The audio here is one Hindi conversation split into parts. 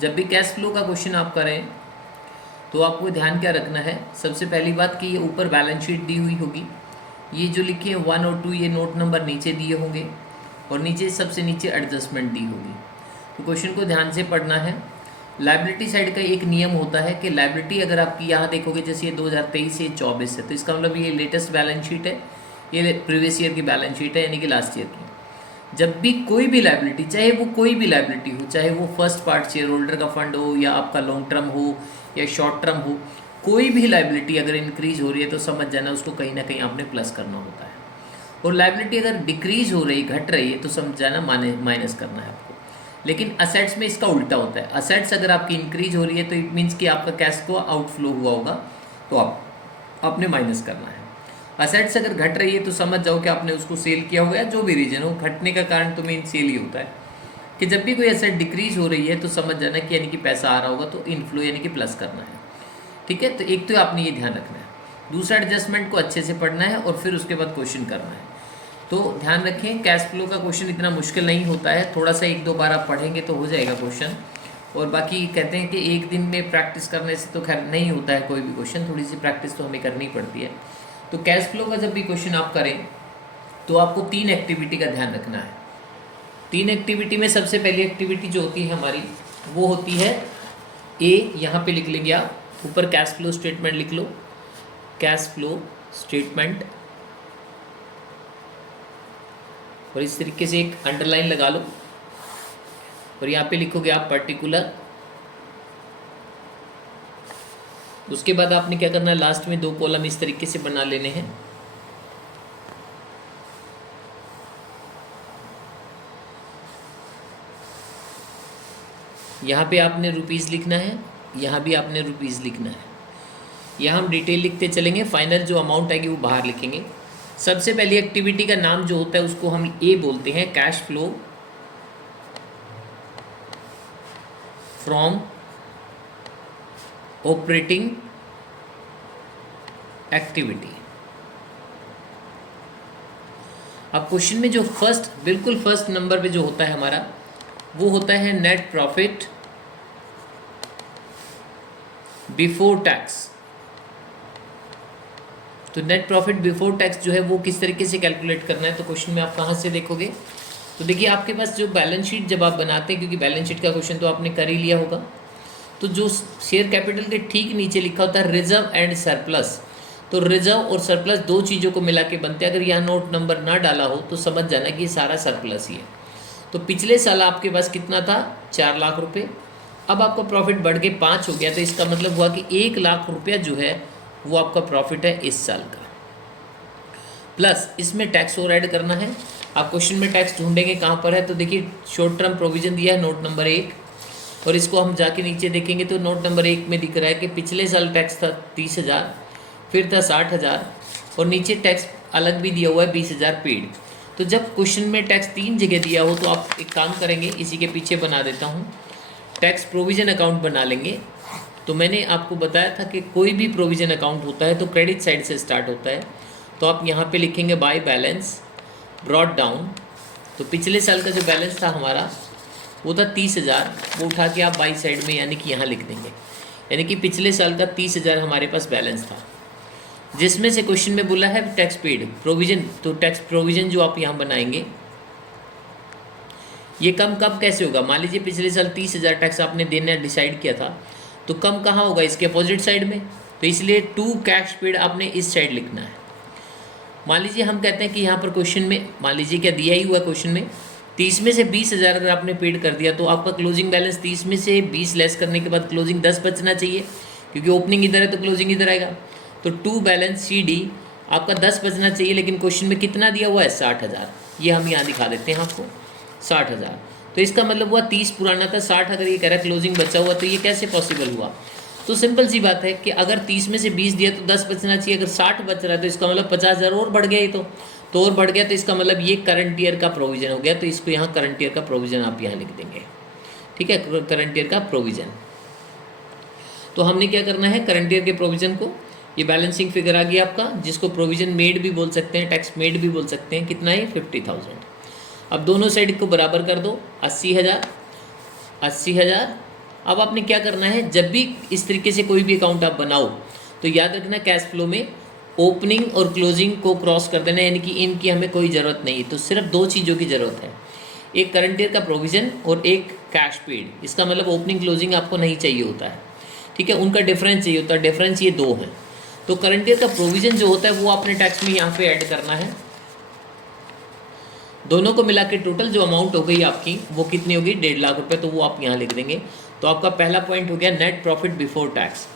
जब भी कैश फ्लो का क्वेश्चन आप करें तो आपको ध्यान क्या रखना है, सबसे पहली बात कि ये ऊपर बैलेंस शीट दी हुई होगी, ये जो लिखे हैं 1 और 2 ये नोट नंबर नीचे दिए होंगे और नीचे सबसे नीचे एडजस्टमेंट दी होगी। तो क्वेश्चन को ध्यान से पढ़ना है। लाइबिलिटी साइड का एक नियम होता है कि लाइबिलिटी अगर आपकी यहाँ देखोगे जैसे ये 2023 से 24 है, तो इसका मतलब ये लेटेस्ट बैलेंस शीट है, ये प्रीवियस ईयर की बैलेंस शीट है यानी कि लास्ट ईयर की। जब भी कोई भी लाइबिलिटी, चाहे वो कोई भी लाइबिलिटी हो, चाहे वो फर्स्ट पार्ट शेयर होल्डर का फंड हो या आपका लॉन्ग टर्म हो या शॉर्ट टर्म हो, कोई भी लाइबिलिटी अगर इंक्रीज हो रही है तो समझ जाना उसको कहीं ना कहीं आपने प्लस करना होता है। और लाइबिलिटी अगर डिक्रीज हो रही, घट रही है, तो समझ जाना माइनस करना है आपको। लेकिन असेट्स में इसका उल्टा होता है। असेट्स अगर आपकी इंक्रीज हो रही है तो इट मीन्स कि आपका कैश फ्लो आउटफ्लो हुआ होगा, तो आपने माइनस करना है। असेट्स अगर घट रही है तो समझ जाओ कि आपने उसको सेल किया होगा, या जो भी रीजन हो, घटने का कारण तो मेन सेल ही होता है। कि जब भी कोई एसेट डिक्रीज हो रही है तो समझ जाना कि यानी कि पैसा आ रहा होगा, तो इनफ्लो यानी कि प्लस करना है। ठीक है, तो एक तो आपने ये ध्यान रखना है, दूसरा एडजस्टमेंट को अच्छे से पढ़ना है और फिर उसके बाद क्वेश्चन करना है। तो ध्यान रखें, कैश फ्लो का क्वेश्चन इतना मुश्किल नहीं होता है, थोड़ा सा एक दो बार आप पढ़ेंगे तो हो जाएगा क्वेश्चन। और बाकी कहते हैं कि एक दिन में प्रैक्टिस करने से तो खैर नहीं होता है कोई भी क्वेश्चन, थोड़ी सी प्रैक्टिस तो हमें करनी पड़ती है। तो कैश फ्लो का जब भी क्वेश्चन आप करें तो आपको 3 एक्टिविटी का ध्यान रखना है। 3 एक्टिविटी में सबसे पहली एक्टिविटी जो होती है हमारी, वो होती है ए, यहाँ पे लिख लेंगे आप, ऊपर कैश फ्लो स्टेटमेंट लिख लो, कैश फ्लो स्टेटमेंट, और इस तरीके से एक अंडरलाइन लगा लो और यहाँ पे लिखोगे आप पर्टिकुलर। उसके बाद आपने क्या करना है, लास्ट में 2 कॉलम इस तरीके से बना लेने हैं। यहाँ पे आपने रुपीज़ लिखना है, यहाँ भी आपने रुपीज़ लिखना है। यहाँ हम डिटेल लिखते चलेंगे, फाइनल जो अमाउंट आएगी वो बाहर लिखेंगे। सबसे पहली एक्टिविटी का नाम जो होता है उसको हम ए बोलते हैं, cash flow from operating activity. अब क्वेश्चन में जो बिल्कुल फर्स्ट नंबर पे जो होता है हमारा, वो होता है नेट प्रॉफिट बिफोर टैक्स। तो नेट प्रॉफिट बिफोर टैक्स जो है वो किस तरीके से कैलकुलेट करना है, तो क्वेश्चन में आप कहाँ से देखोगे, तो देखिए आपके पास जो बैलेंस शीट जब आप बनाते हैं, क्योंकि बैलेंस शीट का क्वेश्चन तो आपने कर ही लिया होगा, तो जो शेयर कैपिटल के ठीक नीचे लिखा होता है रिजर्व एंड सरप्लस, तो रिजर्व और सरप्लस 2 चीज़ों को मिला के बनते हैं। अगर यहाँ नोट नंबर ना डाला हो तो समझ जाना कि ये सारा सरप्लस ही है। तो पिछले साल आपके पास कितना था, 4 लाख रुपए, अब आपका प्रॉफिट बढ़ के 5 हो गया, तो इसका मतलब हुआ कि 1 लाख रुपया जो है वो आपका प्रॉफिट है इस साल का, प्लस इसमें टैक्स और ऐड करना है। आप क्वेश्चन में टैक्स ढूंढेंगे कहाँ पर है, तो देखिए शॉर्ट टर्म प्रोविजन दिया है नोट नंबर 1, और इसको हम जाके नीचे देखेंगे तो नोट नंबर 1 में दिख रहा है कि पिछले साल टैक्स था 30,000, फिर था 60,000, और नीचे टैक्स अलग भी दिया हुआ है 20,000 पेड। तो जब क्वेश्चन में टैक्स 3 जगह दिया हो तो आप एक काम करेंगे, इसी के पीछे बना देता हूँ, टैक्स प्रोविज़न अकाउंट बना लेंगे। तो मैंने आपको बताया था कि कोई भी प्रोविज़न अकाउंट होता है तो क्रेडिट साइड से स्टार्ट होता है। तो आप यहाँ पे लिखेंगे बाय बैलेंस ब्रॉट डाउन। तो पिछले साल का जो बैलेंस था हमारा वो था 30,000, वो उठा के आप बाई साइड में यानी कि यहाँ लिख देंगे, यानी कि पिछले साल का 30,000 हमारे पास बैलेंस था, जिसमें से क्वेश्चन में बोला है टैक्स पेड प्रोविज़न। तो टैक्स प्रोविज़न जो आप यहाँ बनाएंगे ये कम कब कैसे होगा, मान लीजिए पिछले साल 30,000 टैक्स आपने देना डिसाइड किया था, तो कम कहाँ होगा, इसके अपोजिट साइड में। तो इसलिए टू कैश पेड आपने इस साइड लिखना है। मान लीजिए हम कहते हैं कि यहाँ पर क्वेश्चन में मान लीजिए क्या दिया ही हुआ क्वेश्चन में, 30 में से 20,000 अगर आपने पेड कर दिया तो आपका क्लोजिंग बैलेंस 30 में से 20 लेस करने के बाद क्लोजिंग 10 बचना चाहिए, क्योंकि ओपनिंग इधर है तो क्लोजिंग इधर आएगा। तो टू बैलेंस CD आपका 10 बचना चाहिए, लेकिन क्वेश्चन में कितना दिया हुआ है 60,000, ये हम यहाँ दिखा देते हैं आपको 60,000। तो इसका मतलब हुआ 30 पुराना था, 60 अगर ये कह रहा है क्लोजिंग बचा हुआ, तो ये कैसे पॉसिबल हुआ। तो सिंपल सी बात है कि अगर 30 में से 20 दिया तो 10 बचना चाहिए, अगर 60 बच रहा है तो इसका मतलब 50,000 और बढ़ गया। ये तो और बढ़ गया, तो इसका मतलब ये करंट ईयर का प्रोविज़न हो गया। तो इसको यहाँ करंट ईयर का प्रोविज़न आप यहाँ लिख देंगे, ठीक है, करंट ईयर का प्रोविज़न। तो हमने क्या करना है, करंट ईयर के प्रोविज़न को, ये बैलेंसिंग फिगर आ गया आपका, जिसको प्रोविज़न मेड भी बोल सकते हैं, टैक्स मेड भी बोल सकते हैं। कितना है 50,000। अब दोनों साइड को बराबर कर दो, 80,000 80,000 अब आपने क्या करना है, जब भी इस तरीके से कोई भी अकाउंट आप बनाओ तो याद रखना कैश फ्लो में ओपनिंग और क्लोजिंग को क्रॉस कर देना, यानी कि इनकी हमें कोई ज़रूरत नहीं है। तो सिर्फ दो चीज़ों की ज़रूरत है, एक करंट ईयर का प्रोविज़न और एक कैश पेड। इसका मतलब ओपनिंग क्लोजिंग आपको नहीं चाहिए होता है, ठीक है, उनका डिफरेंस चाहिए होता है, डिफरेंस ये दो हैं। तो करंट ईयर का प्रोविज़न जो होता है वो आपने टैक्स में यहाँ पे ऐड करना है। दोनों को मिला के टोटल जो अमाउंट हो गई आपकी वो कितनी होगी, 1.5 लाख रुपए, तो वो आप यहाँ लिख देंगे। तो आपका पहला पॉइंट हो गया नेट प्रॉफिट बिफोर टैक्स।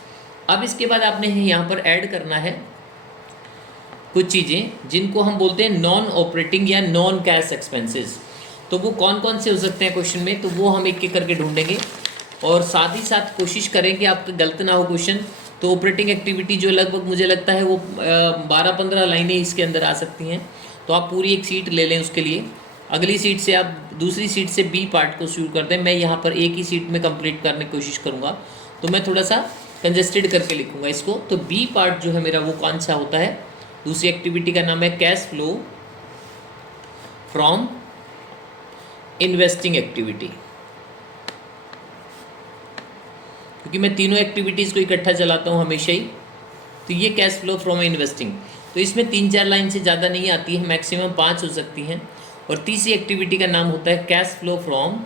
अब इसके बाद आपने यहाँ पर ऐड करना है कुछ चीज़ें जिनको हम बोलते हैं नॉन ऑपरेटिंग या नॉन कैश एक्सपेंसेस। तो वो कौन कौन से हो सकते हैं क्वेश्चन में, तो वो हम एक एक करके ढूंढेंगे और साथ ही साथ कोशिश करेंगे आपका गलत ना हो क्वेश्चन। तो ऑपरेटिंग एक्टिविटी जो लगभग मुझे लगता है वो 12-15 लाइनें इसके अंदर आ सकती हैं। तो आप पूरी एक सीट ले लें उसके लिए, अगली सीट से आप दूसरी सीट से बी पार्ट को शुरू कर दें। मैं यहाँ पर एक ही सीट में कंप्लीट करने की कोशिश करूँगा, तो मैं थोड़ा सा कंजेस्टेड करके लिखूँगा इसको। तो बी पार्ट जो है मेरा वो कौन सा होता है, दूसरी एक्टिविटी का नाम है cash flow from investing activity, क्योंकि मैं तीनों एक्टिविटीज़ को इकट्ठा चलाता हूँ हमेशा ही। तो ये कैश फ्लो फ्रॉम इन्वेस्टिंग, तो इसमें 3-4 लाइन से ज़्यादा नहीं आती है, मैक्सिमम 5 हो सकती हैं। और तीसरी एक्टिविटी का नाम होता है cash flow from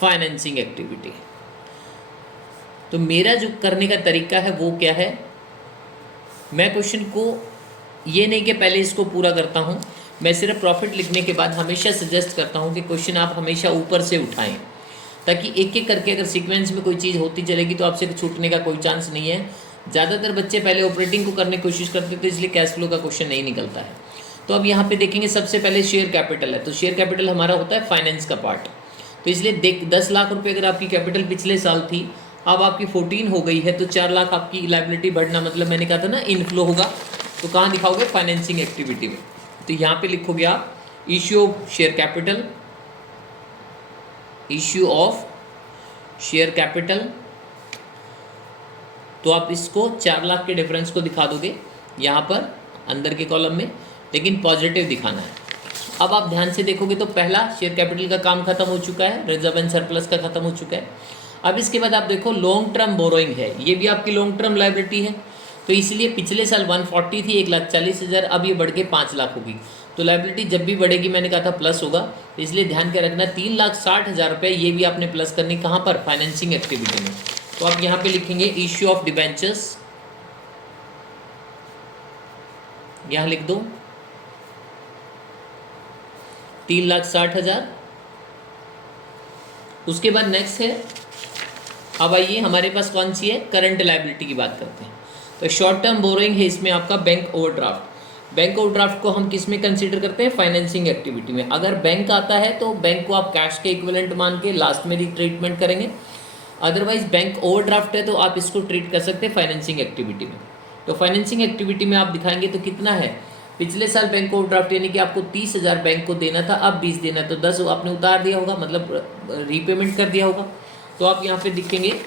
financing activity. तो मेरा जो करने का तरीका है वो क्या है, मैं क्वेश्चन को ये नहीं कि पहले इसको पूरा करता हूँ, मैं सिर्फ प्रॉफिट लिखने के बाद हमेशा सजेस्ट करता हूँ कि क्वेश्चन आप हमेशा ऊपर से उठाएं, ताकि एक एक करके अगर सीक्वेंस में कोई चीज़ होती चलेगी तो आपसे छूटने का कोई चांस नहीं है। ज़्यादातर बच्चे पहले ऑपरेटिंग को करने की कोशिश करते थे, इसलिए कैश फ्लो का क्वेश्चन नहीं निकलता है। तो अब यहाँ पे देखेंगे सबसे पहले शेयर कैपिटल है, तो शेयर कैपिटल हमारा होता है फाइनेंस का पार्ट। तो इसलिए 10 लाख रुपये अगर आपकी कैपिटल पिछले साल थी, अब आपकी 14 हो गई है, तो 4 लाख आपकी लायबिलिटी बढ़ना, मतलब मैंने कहा था ना इनफ्लो होगा। तो कहाँ दिखाओगे, फाइनेंसिंग एक्टिविटी में। तो यहाँ पे लिखोगे आप issue of share capital, issue of share capital. तो आप इसको 4 लाख के डिफरेंस को दिखा दोगे यहाँ पर अंदर के कॉलम में, लेकिन पॉजिटिव दिखाना है। अब आप ध्यान से देखोगे तो पहला शेयर कैपिटल का काम खत्म हो चुका है, रिजर्व एंड सरप्लस का खत्म हो चुका है। अब इसके बाद आप देखो लॉन्ग टर्म बोरोइंग है, ये भी आपकी लॉन्ग टर्म लायबिलिटी है। तो इसलिए पिछले साल 140 थी, 1,40,000, अब ये बढ़ के 5 लाख होगी। तो लायबिलिटी जब भी बढ़ेगी मैंने कहा था प्लस होगा, तो इसलिए ध्यान के रखना 3,60,000 रुपये ये भी आपने प्लस करनी, कहाँ पर, फाइनेंसिंग एक्टिविटी में। तो आप यहाँ पे लिखेंगे इश्यू ऑफ डिबेंचर्स, यहाँ लिख दो 3,60,000। उसके बाद नेक्स्ट है, अब आइए हमारे पास कौन सी है, करंट लायबिलिटी की बात करते हैं। तो शॉर्ट टर्म बोरोइंग है इसमें आपका बैंक ओवरड्राफ्ट। बैंक ओवरड्राफ्ट को हम किस में कंसीडर करते हैं, फाइनेंसिंग एक्टिविटी में। अगर बैंक आता है तो बैंक को आप कैश के इक्विवेलेंट मान के लास्ट में ट्रीटमेंट करेंगे, अदरवाइज बैंक ओवरड्राफ्ट है तो आप इसको ट्रीट कर सकते हैं फाइनेंसिंग एक्टिविटी में। तो फाइनेंसिंग एक्टिविटी में आप दिखाएंगे तो कितना है, पिछले साल बैंक ओवरड्राफ्ट यानी कि आपको 30,000 बैंक को देना था, अब 20 देना, तो 10 आपने उतार दिया होगा, मतलब रीपेमेंट कर दिया होगा। तो आप यहाँ पे लिखेंगे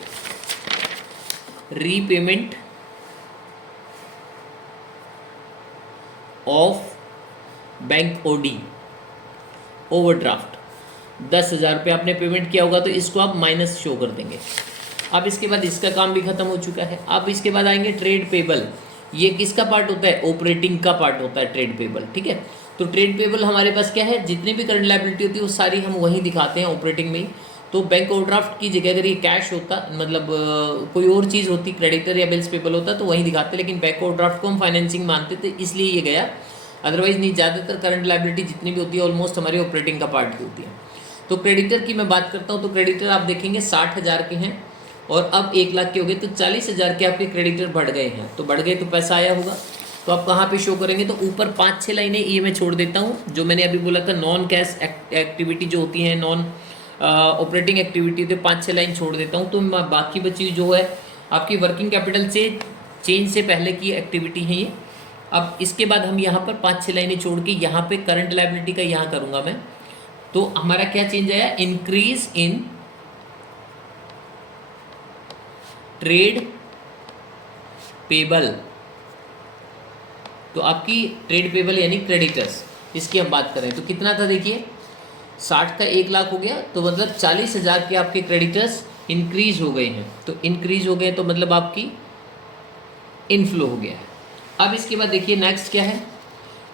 repayment of bank OD overdraft, 10,000 रुपये आपने पेमेंट किया होगा, तो इसको आप माइनस शो कर देंगे। अब इसके बाद इसका काम भी खत्म हो चुका है। अब इसके बाद आएंगे ट्रेड पेबल, ये किसका पार्ट होता है, ऑपरेटिंग का पार्ट होता है ट्रेड पेबल, ठीक है। तो ट्रेड पेबल हमारे पास क्या है, जितनी भी करंट लायबिलिटी होती है वो सारी हम वहीं दिखाते हैं ऑपरेटिंग में ही। तो बैंक ओवरड्राफ्ट की जगह अगर ये कैश होता, मतलब कोई और चीज़ होती, क्रेडिटर या बिल्स पेबल होता, तो वहीं दिखाते, लेकिन बैंक ओवरड्राफ्ट को हम फाइनेंसिंग मानते थे इसलिए ये गया, अदरवाइज नहीं। ज़्यादातर करंट लायबिलिटी जितनी भी होती है ऑलमोस्ट हमारी ऑपरेटिंग का पार्ट की होती है। तो क्रेडिटर की मैं बात करता हूँ, तो क्रेडिटर आप देखेंगे 60,000 के हैं और अब 1 लाख के हो गए, तो 40,000 के आपके क्रेडिटर बढ़ गए हैं। तो बढ़ गए तो पैसा आया होगा, तो आप कहाँ पे शो करेंगे, तो ऊपर 5-6 लाइनें ये मैं छोड़ देता हूँ, जो मैंने अभी बोला था नॉन कैश एक्टिविटी जो होती है, नॉन ऑपरेटिंग एक्टिविटी, तो 5-6 लाइन छोड़ देता हूँ। तो बाकी बची जो है आपकी वर्किंग कैपिटल से चेंज से पहले की एक्टिविटी है ये। अब इसके बाद हम यहाँ पर 5-6 लाइनें छोड़ के यहाँ पे करंट लायबिलिटी का यहाँ करूँगा मैं। तो हमारा क्या चेंज आया, इंक्रीज इन ट्रेड पेबल। तो आपकी ट्रेड पेबल यानी क्रेडिटर्स, इसकी हम बात करें तो कितना था, देखिए 60 का 1 लाख हो गया, तो मतलब 40,000 के आपके क्रेडिटर्स इंक्रीज हो गए हैं। तो इंक्रीज हो गए तो मतलब आपकी इनफ्लो हो गया है। अब इसके बाद देखिए नेक्स्ट क्या है,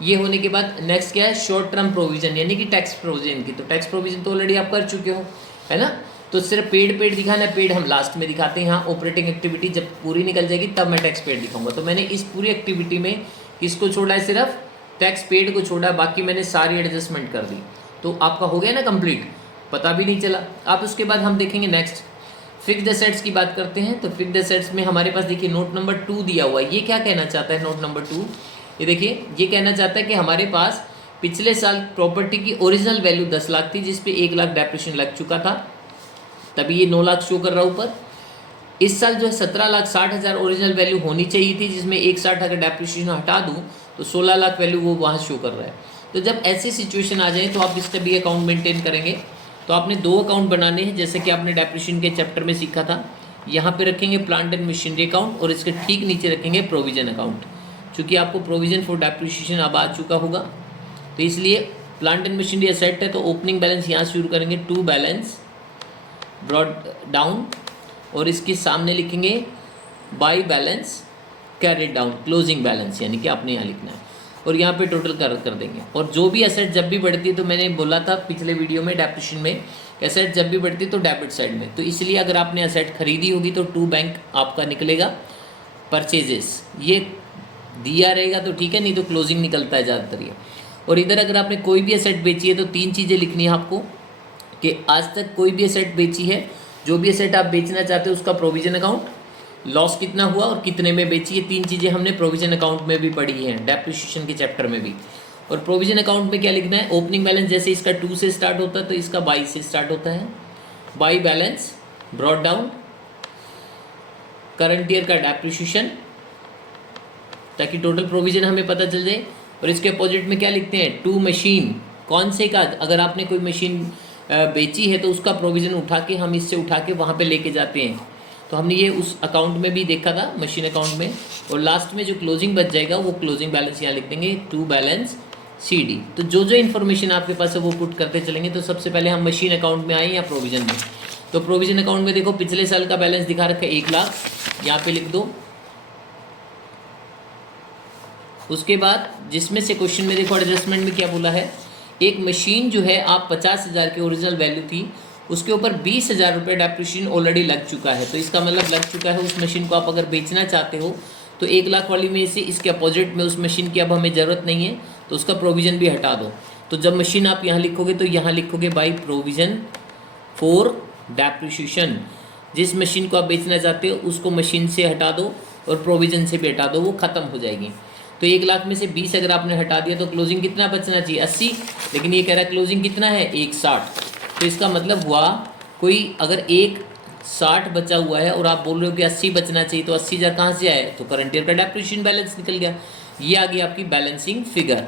ये होने के बाद नेक्स्ट क्या है, शॉर्ट टर्म प्रोविजन यानी कि टैक्स प्रोविजन की। तो टैक्स प्रोविजन तो ऑलरेडी आप कर चुके हो, है ना। तो सिर्फ पेड दिखाना है, पेड हम लास्ट में दिखाते हैं। यहाँ ऑपरेटिंग एक्टिविटी जब पूरी निकल जाएगी तब मैं टैक्स पेड दिखाऊंगा। तो मैंने इस पूरी एक्टिविटी में किसको छोड़ा है, सिर्फ टैक्स पेड को छोड़ा, बाकी मैंने सारी एडजस्टमेंट कर दी। तो आपका हो गया ना कंप्लीट, पता भी नहीं चला। अब उसके बाद हम देखेंगे नेक्स्ट फिक्स्ड एसेट्स की बात करते हैं। तो फिक्स्ड एसेट्स में हमारे पास देखिए नोट नंबर 2 दिया हुआ है। ये क्या कहना चाहता है नोट नंबर 2, ये देखिए ये कहना चाहता है कि हमारे पास पिछले साल प्रॉपर्टी की ओरिजिनल वैल्यू 10 लाख थी, जिस पे 1 लाख डेप्रिसिएशन लग चुका था, तभी ये 9 लाख शो कर रहा है ऊपर। इस साल जो है 17,60,000 ओरिजिनल वैल्यू होनी चाहिए थी, जिसमें 1,60 अगर डेप्रिसिएशन हटा दूँ तो 16 लाख वैल्यू वो वहाँ शो कर रहा है। तो जब ऐसी सिचुएशन आ जाए तो आप इसका भी अकाउंट मेंटेन करेंगे। तो आपने 2 अकाउंट बनाने हैं, जैसे कि आपने डेप्रिसिएशन के चैप्टर में सीखा था। यहाँ पे रखेंगे प्लांट एंड मशीनरी अकाउंट और इसके ठीक नीचे रखेंगे प्रोविजन अकाउंट। चूँकि आपको प्रोविजन फॉर डेप्रिसिएशन अब आ चुका होगा, तो इसलिए प्लांट एंड मशीनरी एसेट है तो ओपनिंग बैलेंस यहाँ शुरू करेंगे, टू बैलेंस ब्रॉड डाउन, और इसके सामने लिखेंगे by balance carried down, closing balance, यानी कि आपने यहाँ लिखना है। और यहाँ पे टोटल कर देंगे। और जो भी एसेट जब भी बढ़ती है, तो मैंने बोला था पिछले वीडियो में डेप्रिसिएशन में, एसेट जब भी बढ़ती है तो डेबिट साइड में। तो इसलिए अगर आपने एसेट खरीदी होगी तो टू बैंक आपका निकलेगा, परचेजेस ये दिया रहेगा तो ठीक है, नहीं तो क्लोजिंग निकलता है ज़्यादातर ये। और इधर अगर आपने कोई भी एसेट बेची है तो 3 चीज़ें लिखनी है आपको, कि आज तक कोई भी एसेट बेची है, जो भी एसेट आप बेचना चाहते हो उसका प्रोविजन अकाउंट, लॉस कितना हुआ और कितने में बेची, ये 3 चीज़ें हमने प्रोविजन अकाउंट में भी पढ़ी हैं, डेप्रिसिएशन के चैप्टर में भी। और प्रोविजन अकाउंट में क्या लिखना है, ओपनिंग बैलेंस जैसे इसका 2 से स्टार्ट होता है तो इसका 22 से स्टार्ट होता है, by balance brought down current year का डेप्रिसिएशन, ताकि टोटल प्रोविजन हमें पता चल जाए। और इसके अपोजिट में क्या लिखते हैं, टू मशीन, कौन से का, अगर आपने कोई मशीन बेची है तो उसका प्रोविज़न उठा के हम इससे उठा के वहाँ पे लेके जाते हैं। तो हमने ये उस अकाउंट में भी देखा था, मशीन अकाउंट में। और लास्ट में जो क्लोजिंग बच जाएगा वो क्लोजिंग बैलेंस यहाँ लिख देंगे, टू बैलेंस CD। तो जो जो इन्फॉर्मेशन आपके पास है वो पुट करते चलेंगे। तो सबसे पहले हम मशीन अकाउंट में आए या प्रोविज़न में। तो प्रोविज़न अकाउंट में देखो पिछले साल का बैलेंस दिखा रखा है 1 लाख, यहाँ पे लिख दो। उसके बाद जिसमें से क्वेश्चन में देखो एडजस्टमेंट में क्या बोला है, एक मशीन जो है आप 50,000 की ओरिजिनल वैल्यू थी, उसके ऊपर 20,000 रुपये डेप्रिसिएशन ऑलरेडी लग चुका है। तो इसका मतलब लग चुका है, उस मशीन को आप अगर बेचना चाहते हो तो 1 लाख वाली में से इसके अपोजिट में उस मशीन की अब हमें ज़रूरत नहीं है, तो उसका प्रोविज़न भी हटा दो। तो जब मशीन आप यहाँ लिखोगे तो यहाँ लिखोगे बाई प्रोविज़न फॉर डेप्रिसिएशन। जिस मशीन को आप बेचना चाहते हो उसको मशीन से हटा दो और प्रोविज़न से भी हटा दो, वो ख़त्म हो जाएगी। तो 1 लाख में से 20 अगर आपने हटा दिया तो क्लोजिंग कितना बचना चाहिए, 80। लेकिन ये कह रहा है क्लोजिंग कितना है, 160। तो इसका मतलब हुआ कोई अगर 160 बचा हुआ है और आप बोल रहे हो कि 80 बचना चाहिए, तो 80,000 कहाँ से आए, तो करंट ईयर का डेप्रिसिएशन बैलेंस निकल गया। ये आ गई आपकी बैलेंसिंग फिगर,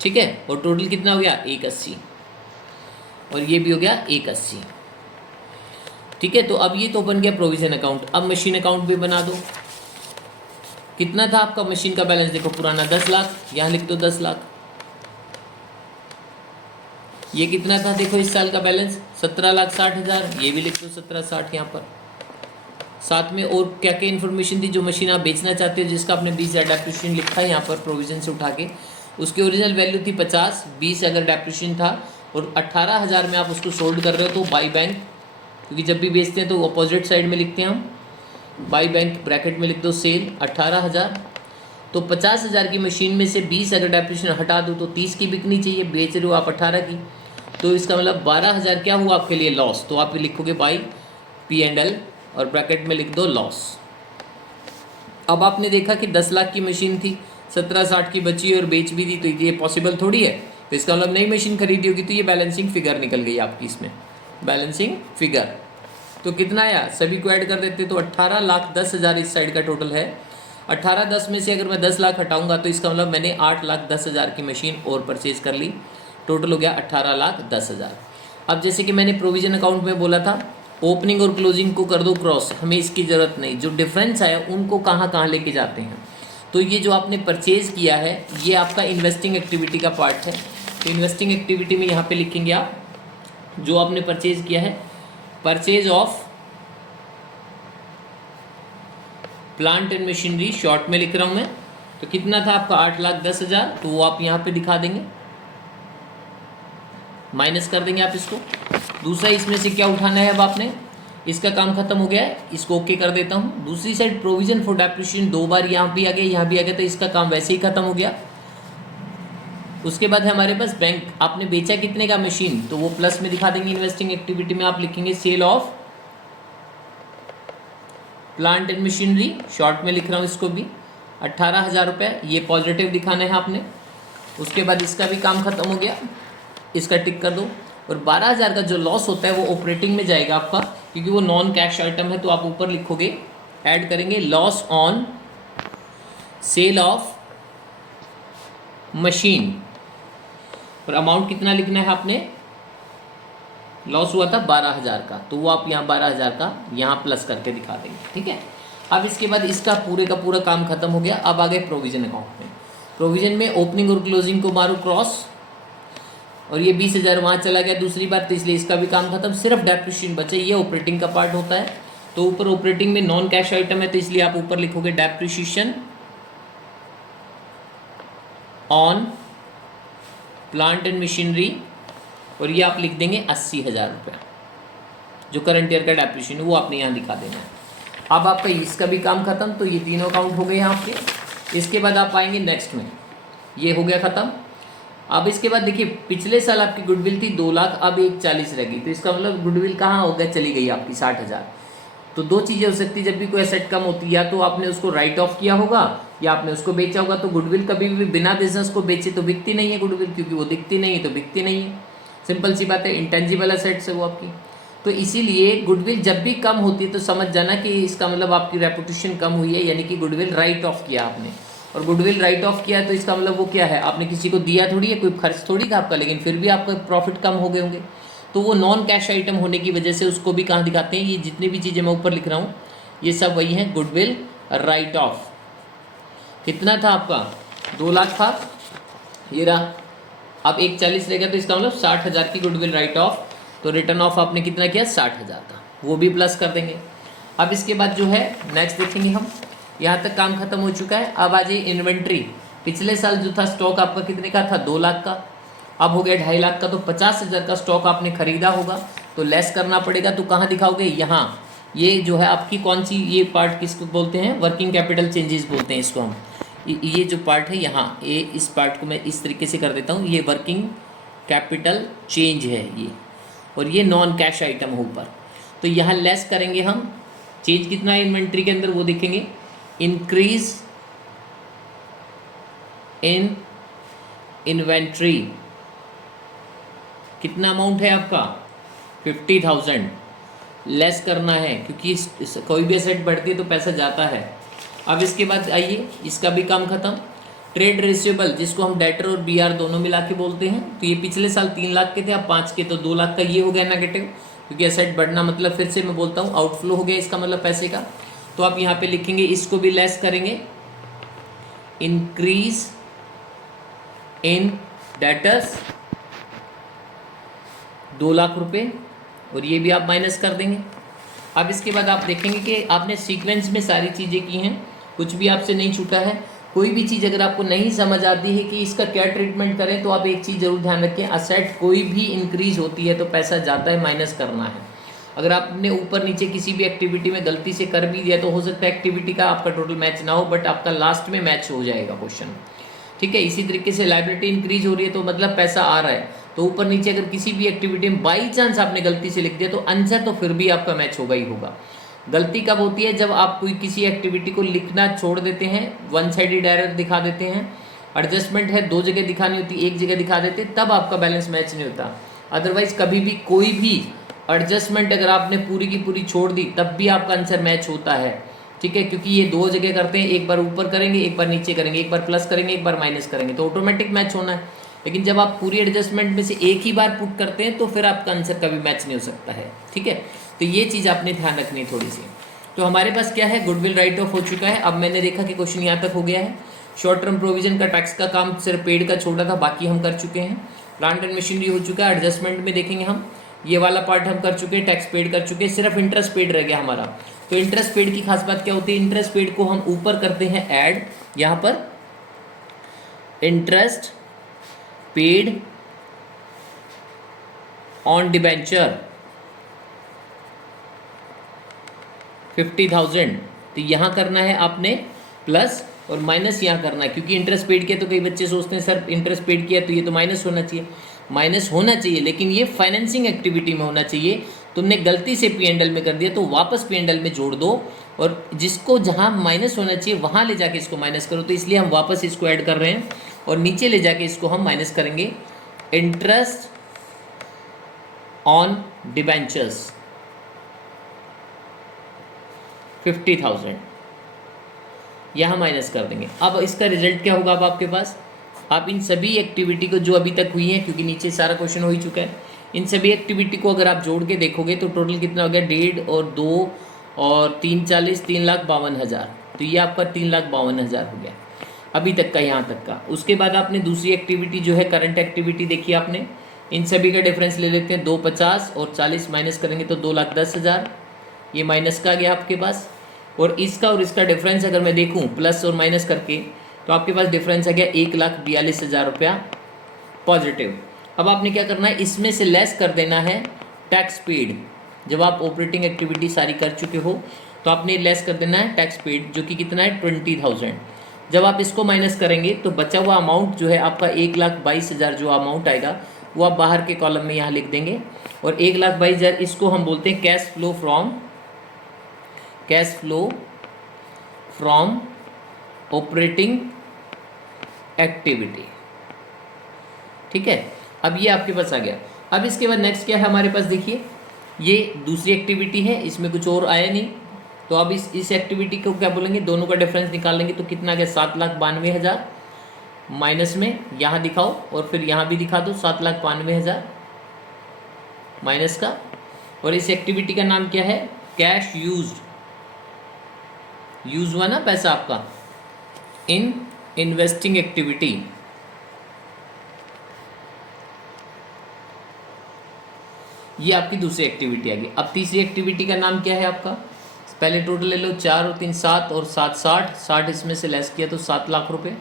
ठीक है। और टोटल कितना हो गया, 180, और ये भी हो गया 180, ठीक है। तो अब ये तो बन गया प्रोविजन अकाउंट। अब मशीन अकाउंट भी बना दो। कितना था आपका मशीन का बैलेंस, देखो पुराना 10 लाख, यहाँ लिख दो 10 लाख। ये कितना था, देखो इस साल का बैलेंस 17,60,000, ये भी लिख दो 17,60 यहाँ पर। साथ में और क्या क्या इन्फॉर्मेशन थी, जो मशीन आप बेचना चाहते हो जिसका आपने 20,000 डेप्रिसिएशन लिखा है यहाँ पर प्रोविजन से उठा के, उसकी ओरिजिनल वैल्यू थी 50, 20 अगर डेप्रिसिएशन था, और 18,000 में आप उसको सोल्ड कर रहे हो तो बाई बैंक, क्योंकि जब भी बेचते हैं तो अपोजिट साइड में लिखते हैं हम, बाई बैंक ब्रैकेट में लिख दो सेल 18,000। तो 50,000 की मशीन में से 20 अगर डेप्रिसिएशन हटा दो तो 30 की बिकनी चाहिए, बेच रहे हो आप 18 की, तो इसका मतलब 12,000 क्या हुआ आपके लिए, लॉस। तो आप लिखोगे बाई P&L और ब्रैकेट में लिख दो लॉस। अब आपने देखा कि 10 लाख की मशीन थी, 1760 की बची और बेच भी दी, तो ये पॉसिबल थोड़ी है। तो इसका मतलब नई मशीन खरीदी होगी, तो ये बैलेंसिंग फिगर निकल गई आपकी इसमें, बैलेंसिंग फिगर। तो कितना आया, सभी को ऐड कर देते तो 18,10,000 इस साइड का टोटल है। 18,10 में से अगर मैं 10 लाख हटाऊंगा तो इसका मतलब मैंने 8,10,000 की मशीन और परचेज कर ली, टोटल हो गया 18,10,000। अब जैसे कि मैंने प्रोविजन अकाउंट में बोला था, ओपनिंग और क्लोजिंग को कर दो क्रॉस, हमें इसकी ज़रूरत नहीं, जो डिफरेंस आया उनको कहाँ कहाँ लेके जाते हैं। तो ये जो आपने परचेज़ किया है ये आपका इन्वेस्टिंग एक्टिविटी का पार्ट है, तो इन्वेस्टिंग एक्टिविटी में यहाँ पे लिखेंगे आप जो आपने परचेज किया है, purchase of plant and machinery, short में लिख रहा हूँ मैं, तो कितना था आपका 8,10,000, तो वो आप यहाँ पे दिखा देंगे, माइनस कर देंगे आप इसको। दूसरा इसमें से क्या उठाना है अब आपने, इसका काम खत्म हो गया है, इसको ओके कर देता हूँ। दूसरी साइड प्रोविजन फॉर डेप्रिसिएशन 2 बार यहाँ भी आ गया, यहाँ भी आ गया, तो इसका काम वैसे ही खत्म हो गया। उसके बाद है हमारे पास बैंक, आपने बेचा कितने का मशीन, तो वो प्लस में दिखा देंगे। इन्वेस्टिंग एक्टिविटी में आप लिखेंगे sale of plant and machinery, short में लिख रहा हूँ इसको भी, 18,000 रुपये, ये पॉजिटिव दिखाना है आपने। उसके बाद इसका भी काम खत्म हो गया, इसका टिक कर दो। और 12,000 का जो लॉस होता है वो ऑपरेटिंग में जाएगा आपका, क्योंकि वो नॉन कैश आइटम है, तो आप ऊपर लिखोगे, ऐड करेंगे loss on sale of machine, और अमाउंट कितना लिखना है आपने, लॉस हुआ था 12,000 का, तो वो आप यहाँ 12,000 का यहाँ प्लस करके दिखा देंगे, ठीक है। अब इसके बाद इसका पूरे का पूरा काम खत्म हो गया। अब आ गए प्रोविजन अकाउंट में। प्रोविजन में ओपनिंग और क्लोजिंग को मारो क्रॉस, और ये 20,000 वहाँ चला गया दूसरी बार, तो इसलिए इसका भी काम खत्म। सिर्फ डेप्रिसिएशन बचे, ये ऑपरेटिंग का पार्ट होता है, तो ऊपर ऑपरेटिंग में नॉन कैश आइटम है, तो इसलिए आप ऊपर लिखोगे depreciation on plant and machinery, और ये आप लिख देंगे 80,000 रुपये, जो करंट ईयर का डेप्रिसिएशन है वो आपने यहाँ दिखा देना है। अब आपका इसका भी काम खत्म, तो ये तीनों अकाउंट हो गए यहाँ पे। इसके बाद आप आएंगे नेक्स्ट में, ये हो गया खत्म। अब इसके बाद देखिए, पिछले साल आपकी गुडविल थी 2 लाख, अब 140 रह गई, तो इसका मतलब गुडविल कहाँ हो गया, चली गई आपकी 60,000। तो दो चीज़ें हो सकती है, जब भी कोई एसेट कम होती है, या तो आपने उसको राइट ऑफ किया होगा या आपने उसको बेचा होगा। तो गुडविल कभी भी बिना बिजनेस को बेचे तो बिकती नहीं है गुडविल, क्योंकि वो दिखती नहीं है तो बिकती नहीं है, सिंपल सी बात है, इंटेंजिबल एसेट्स है वो आपकी। तो इसीलिए गुडविल जब भी कम होती है तो समझ जाना कि इसका मतलब आपकी रेपुटेशन कम हुई है, यानी कि गुडविल राइट ऑफ किया आपने। और गुडविल राइट ऑफ किया तो इसका मतलब वो क्या है, आपने किसी को दिया थोड़ी है, कोई खर्च थोड़ी था आपका, लेकिन फिर भी आपका प्रॉफिट कम हो गए होंगे, तो वो नॉन कैश आइटम होने की वजह से उसको भी कहाँ दिखाते हैं, ये जितनी भी चीज़ें मैं ऊपर लिख रहा हूँ ये सब वही हैं, गुडविल राइट ऑफ। कितना था आपका, 2 लाख था, ये रहा। अब 140 रहेगा, तो इसका मतलब 60,000 की गुडविल राइट ऑफ, तो रिटर्न ऑफ आपने कितना किया, 60,000 का, वो भी प्लस कर देंगे। अब इसके बाद जो है नेक्स्ट देखेंगे हम, यहाँ तक काम खत्म हो चुका है। अब आ जाइए इन्वेंट्री। पिछले साल जो था स्टॉक आपका कितने का था, 2 लाख का, अब हो गया 2.5 लाख का, तो 50,000 का स्टॉक आपने खरीदा होगा, तो लेस करना पड़ेगा। तो कहाँ दिखाओगे, यहाँ, ये जो है आपकी कौन सी, ये पार्ट किसको बोलते हैं, वर्किंग कैपिटल चेंजेस बोलते हैं इसको हम। ये जो पार्ट है यहाँ, ये इस पार्ट को मैं इस तरीके से कर देता हूँ, ये वर्किंग कैपिटल चेंज है ये, और ये नॉन कैश आइटम है ऊपर, तो यहाँ लेस करेंगे हम। चेंज कितना है इन्वेंट्री के अंदर वो देखेंगे, इंक्रीज इन इन्वेंट्री, कितना अमाउंट है आपका, 50,000 लेस करना है, क्योंकि कोई भी एसेट बढ़ती है तो पैसा जाता है। अब इसके बाद आइए, इसका भी काम खत्म। ट्रेड रिसीवेबल, जिसको हम डेटर और बीआर दोनों मिला के बोलते हैं, तो ये पिछले साल 3 लाख के थे, अब 5 के, तो 2 लाख का ये हो गया नेगेटिव, क्योंकि एसेट बढ़ना मतलब, फिर से मैं बोलता हूँ, आउटफ्लो हो गया इसका मतलब पैसे का। तो आप यहाँ पे लिखेंगे, इसको भी लेस करेंगे, इंक्रीज इन डेटर्स 2 लाख रुपए, और ये भी आप माइनस कर देंगे। अब इसके बाद आप देखेंगे कि आपने सीक्वेंस में सारी चीज़ें की हैं, कुछ भी आपसे नहीं छूटा है। कोई भी चीज़ अगर आपको नहीं समझ आती है कि इसका क्या ट्रीटमेंट करें, तो आप एक चीज़ जरूर ध्यान रखें, असेट कोई भी इंक्रीज होती है तो पैसा जाता है, माइनस करना है। अगर आपने ऊपर नीचे किसी भी एक्टिविटी में गलती से कर भी दिया तो हो सकता है एक्टिविटी का आपका टोटल मैच ना हो, बट आपका लास्ट में मैच हो जाएगा क्वेश्चन, ठीक है। इसी तरीके से लायबिलिटी इंक्रीज हो रही है तो मतलब पैसा आ रहा है, तो ऊपर नीचे अगर किसी भी एक्टिविटी में बाई चांस आपने गलती से लिख दिया तो आंसर तो फिर भी आपका मैच होगा ही होगा। गलती कब होती है, जब आप कोई किसी एक्टिविटी को लिखना छोड़ देते हैं, वन साइडेड एरर दिखा देते हैं, एडजस्टमेंट है 2 जगह दिखानी होती, 1 जगह दिखा देते, तब आपका बैलेंस मैच नहीं होता। अदरवाइज कभी भी कोई भी एडजस्टमेंट अगर आपने पूरी की पूरी छोड़ दी तब भी आपका आंसर मैच होता है, ठीक है, क्योंकि ये 2 जगह करते हैं, एक बार ऊपर करेंगे, एक बार नीचे करेंगे, एक बार प्लस करेंगे, एक बार माइनस करेंगे, तो ऑटोमेटिक मैच होना है। लेकिन जब आप पूरी एडजस्टमेंट में से एक ही बार पुट करते हैं तो फिर आपका आंसर कभी मैच नहीं हो सकता है, ठीक है। तो ये चीज़ आपने ध्यान रखनी है थोड़ी सी। तो हमारे पास क्या है, गुडविल राइट ऑफ हो चुका है। अब मैंने देखा कि क्वेश्चन यहाँ तक हो गया है। शॉर्ट टर्म प्रोविजन का टैक्स का काम सिर्फ पेड का छोड़ा था, बाकी हम कर चुके हैं। प्लांट एंड मशीनरी हो चुका है। एडजस्टमेंट में देखेंगे हम, ये वाला पार्ट हम कर चुके हैं, टैक्स पेड कर चुके हैं, सिर्फ इंटरेस्ट पेड रह गया हमारा। तो इंटरेस्ट पेड की खास बात क्या होती है, इंटरेस्ट पेड को हम ऊपर करते हैं ऐड, यहाँ पर इंटरेस्ट पेड ऑन डिबेंचर 50,000, तो यहाँ करना है आपने प्लस और माइनस यहाँ करना है, क्योंकि इंटरेस्ट पेड किया तो कई बच्चे सोचते हैं सर इंटरेस्ट पेड किया तो ये तो माइनस होना चाहिए। माइनस होना चाहिए, लेकिन ये फाइनेंसिंग एक्टिविटी में होना चाहिए। तुमने गलती से P&L में कर दिया तो वापस P&L में जोड़ दो, और जिसको जहाँ माइनस होना चाहिए वहाँ ले जाके इसको माइनस करो। तो इसलिए हम वापस इसको ऐड कर रहे हैं और नीचे ले जाके इसको हम माइनस करेंगे। इंटरेस्ट ऑन डिबेंचर्स 50,000 यहाँ माइनस कर देंगे। अब इसका रिजल्ट क्या होगा, अब आपके पास आप इन सभी एक्टिविटी को जो अभी तक हुई है, क्योंकि नीचे सारा क्वेश्चन हो ही चुका है, इन सभी एक्टिविटी को अगर आप जोड़ के देखोगे तो टोटल कितना हो गया, 1.5 और 2 और 3 40, 3,52,000। तो ये आपका 3,52,000 हो गया अभी तक का, यहाँ तक का। उसके बाद आपने दूसरी एक्टिविटी जो है करंट एक्टिविटी देखी आपने, इन सभी का डिफरेंस ले लेते हैं। 250 और 40 माइनस करेंगे तो 2,10,000, ये माइनस का आ गया आपके पास। और इसका और इसका डिफरेंस अगर मैं देखूं प्लस और माइनस करके, तो आपके पास डिफरेंस आ गया 1,42,000 रुपया पॉजिटिव। अब आपने क्या करना है, इसमें से लेस कर देना है टैक्स पेड। जब आप ऑपरेटिंग एक्टिविटी सारी कर चुके हो तो आपने लेस कर देना है टैक्स पेड, जो कि कितना है 20,000। जब आप इसको माइनस करेंगे तो बचा हुआ अमाउंट जो है आपका 1,22,000 जो अमाउंट आएगा वो आप बाहर के कॉलम में यहाँ लिख देंगे। और 1,22,000 इसको हम बोलते हैं cash flow from operating activity. ठीक है, अब ये आपके पास आ गया। अब इसके बाद नेक्स्ट क्या है हमारे पास, देखिए ये दूसरी एक्टिविटी है, इसमें कुछ और आया नहीं। तो अब इस एक्टिविटी को क्या बोलेंगे, दोनों का डिफरेंस निकालेंगे तो कितना आ गया 7,92,000 माइनस में यहाँ दिखाओ और फिर यहाँ भी दिखा दो 7,92,000 माइनस का। और इस एक्टिविटी का नाम क्या है, कैश यूज हुआ ना पैसा आपका इन इन्वेस्टिंग एक्टिविटी। ये आपकी दूसरी एक्टिविटी आ गई। अब तीसरी एक्टिविटी का नाम क्या है आपका, पहले टोटल ले लो 4 और 3 7 और 7 60 इसमें से लेस किया तो 7 लाख रुपए,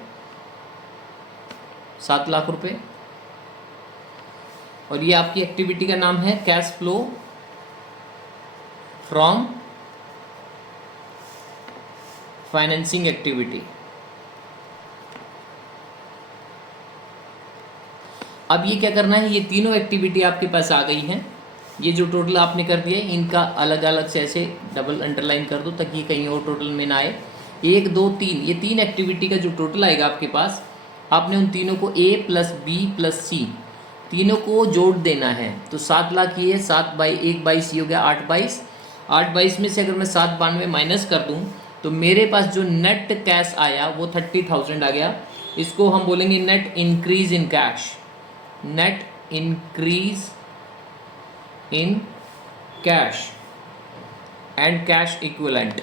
7 लाख रुपए। और ये आपकी एक्टिविटी का नाम है cash flow from financing activity. अब ये क्या करना है, ये तीनों एक्टिविटी आपके पास आ गई हैं। ये जो टोटल आपने कर दिया है इनका अलग अलग से ऐसे डबल अंडरलाइन कर दो ताकि कहीं और टोटल में ना आए। 1 2 3 ये 3 एक्टिविटी का जो टोटल आएगा आपके पास, आपने उन तीनों को A + B + C तीनों को जोड़ देना है। तो 7 लाख ये 7 बाई 1 22 ये हो गया 8 22 में से अगर मैं 792 माइनस कर दूं तो मेरे पास जो नेट कैश आया वो 30,000 आ गया। इसको हम बोलेंगे net increase in cash, net increase in cash and cash equivalent.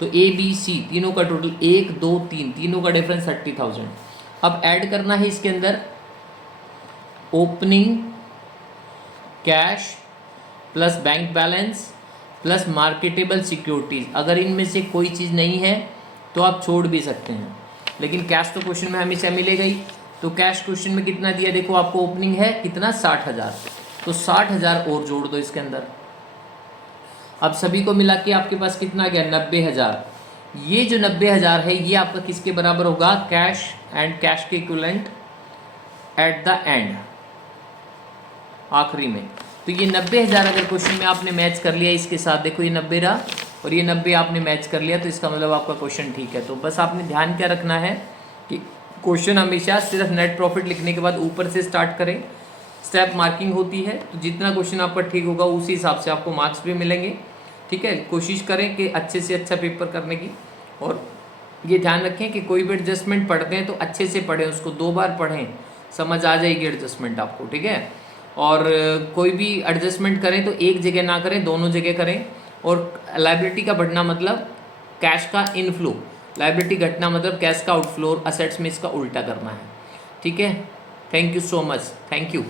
तो ABC तीनों का टोटल 1 2 3 तीनों का डिफरेंस 30,000। अब ऐड करना है इसके अंदर opening cash plus bank balance plus marketable securities. अगर इनमें से कोई चीज़ नहीं है तो आप छोड़ भी सकते हैं, लेकिन कैश तो क्वेश्चन में हमेशा मिलेगा ही। तो कैश क्वेश्चन में कितना दिया, देखो आपको ओपनिंग है कितना 60,000, तो 60,000 और जोड़ दो इसके अंदर। अब सभी को मिला के आपके पास कितना आ गया 90,000। ये जो 90,000 है ये आपका किसके बराबर होगा, कैश एंड कैश के इक्विवेलेंट एट द एंड, आखिरी में। तो ये 90,000 अगर क्वेश्चन में आपने मैच कर लिया इसके साथ, देखो ये 90 रहा और ये 90 आपने मैच कर लिया, तो इसका मतलब आपका क्वेश्चन ठीक है। तो बस आपने ध्यान क्या रखना है कि क्वेश्चन हमेशा सिर्फ नेट प्रॉफिट लिखने के बाद ऊपर से स्टार्ट करें, स्टेप मार्किंग होती है। तो जितना क्वेश्चन आपका ठीक होगा उसी हिसाब से आपको मार्क्स भी मिलेंगे। ठीक है, कोशिश करें कि अच्छे से अच्छा पेपर करने की। और ये ध्यान रखें कि कोई भी एडजस्टमेंट पढ़ते हैं तो अच्छे से पढ़ें, उसको 2 बार पढ़ें, समझ आ जाएगी एडजस्टमेंट आपको। ठीक है, और कोई भी एडजस्टमेंट करें तो एक जगह ना करें, दोनों जगह करें। और लायबिलिटी का बढ़ना मतलब कैश का इनफ्लो, लायबिलिटी घटना मतलब कैश का आउटफ्लो, असेट्स में इसका उल्टा करना है। ठीक है, thank you so much, thank you.